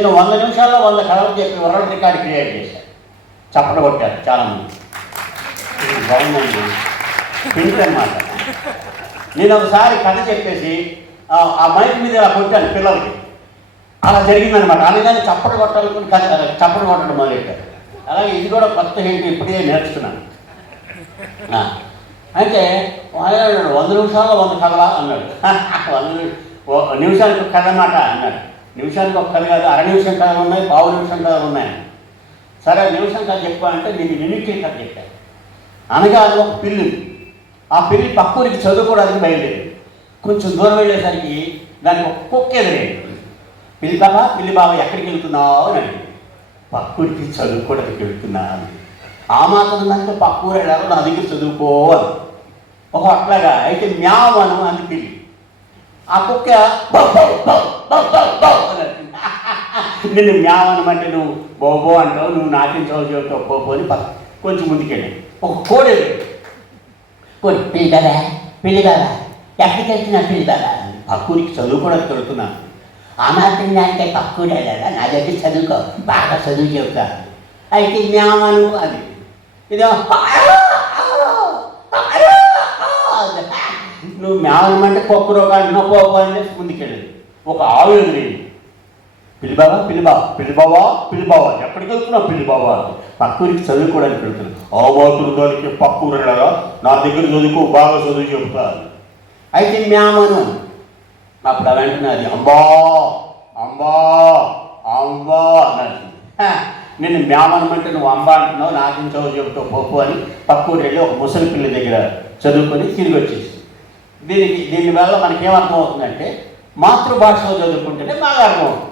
నేను వంద కథలు చెప్పి వరల్డ్ రికార్డ్ క్రియేట్ చేశాను చప్పట కొట్టారు చాలామంది. బాగుందండి. పింక్ అనమాట నేను ఒకసారి కథ చెప్పేసి ఆ- మైక్ మీద ఇలా కొట్టాను పిల్లలకి. అలా జరిగిందనమాట అనగానే చప్పట కొట్టాలనుకుని కథ చప్పట కొట్టడం మొదలెట్టారు. అలాగే ఇది కూడా కొత్త ఏంటి ఇప్పుడే నేర్చుకున్నాను. ఆ, అయితే ఆయన వంద నిమిషాల్లో వంద కథలా అన్నాడు. వంద నిమి- కథ అన్నమాట అన్నాడు. నిమిషానికి ఒక్కది కాదు అర నిమిషం కాలం ఉన్నాయి పావు నిమిషం కాలం ఉన్నాయి. సరే నిమిషం కాదు చెప్పాలంటే నేను మిమిక్రీ కథ చెప్పాను అనగా అది ఒక పిల్లి. ఆ పిల్లి పక్కూరికి చదువుకోవడానికి బయలుదేరి కొంచెం దూరం వెళ్ళేసరికి దానికి ఒక కుక్క ఎదురైంది. పిల్లి బాబా పిల్లి బాబా ఎక్కడికి వెళ్తున్నావు అని అడిగింది. పక్కూరికి చదువుకోవడానికి వెళ్తున్నా అని. ఆ మాత్రం దాంట్లో పక్కూరు వెళ్ళాలో నా దగ్గర చదువుకోవాలి ఒక అట్లాగా. అయితే మ్యావ్ అను అని పిల్లి. ఆ కుక్క నిన్ను మ్యావ్ అనమంటే నువ్వు బోబో అంటావు నువ్వు నాట్యం చదువు బోబో అని పక్క- కొంచెం ముందుకెళ్ళి ఒక కోడి కోడి పిల్లి బాబా పిల్లి బాబా ఎక్కడికి వెళ్తున్నా పిల్లి బాబా పక్కూరికి చదువుకోవడానికి వెళ్తున్నాను ఆ మాత్రం దానికే పక్కూరు వెళ్ళాలా నా దగ్గర చదువుకో బాగా చదువు చెబుతా అయితే మ్యామను అది ఇదో నువ్వు కుక్కరో కానీ పోకో అని ముందుకెళ్ళింది ఒక ఆవు పిలిబావా పిలిబా పిలిబావా పిలిబావా. ఎక్కడికి వెళ్తున్నావు పిలిబావా? బాబా పక్కూరికి చదువుకోవడానికి వెళ్తున్నాను ఆ దానికి పక్కూరు వెళ్ళగా నా దగ్గర చదువుకో బాగా చదువు చెబుతారు అయితే మ్యామను అప్పుడు అలా అంటున్నది అంబా అంబా అంబా అన్నది నేను మ్యామనమంటే నువ్వు అంబా అంటున్నావు నాకేం చదువు చెబుతావు పోపు అని పక్కూరు వెళ్ళి ఒక ముసలి పిల్ల దగ్గర చదువుకొని తిరిగి వచ్చేసి దీనికి దీనివల్ల మనకేమర్థం అవుతుందంటే మాతృభాషలో చదువుకుంటేనే బాగా అర్థం అవుతుంది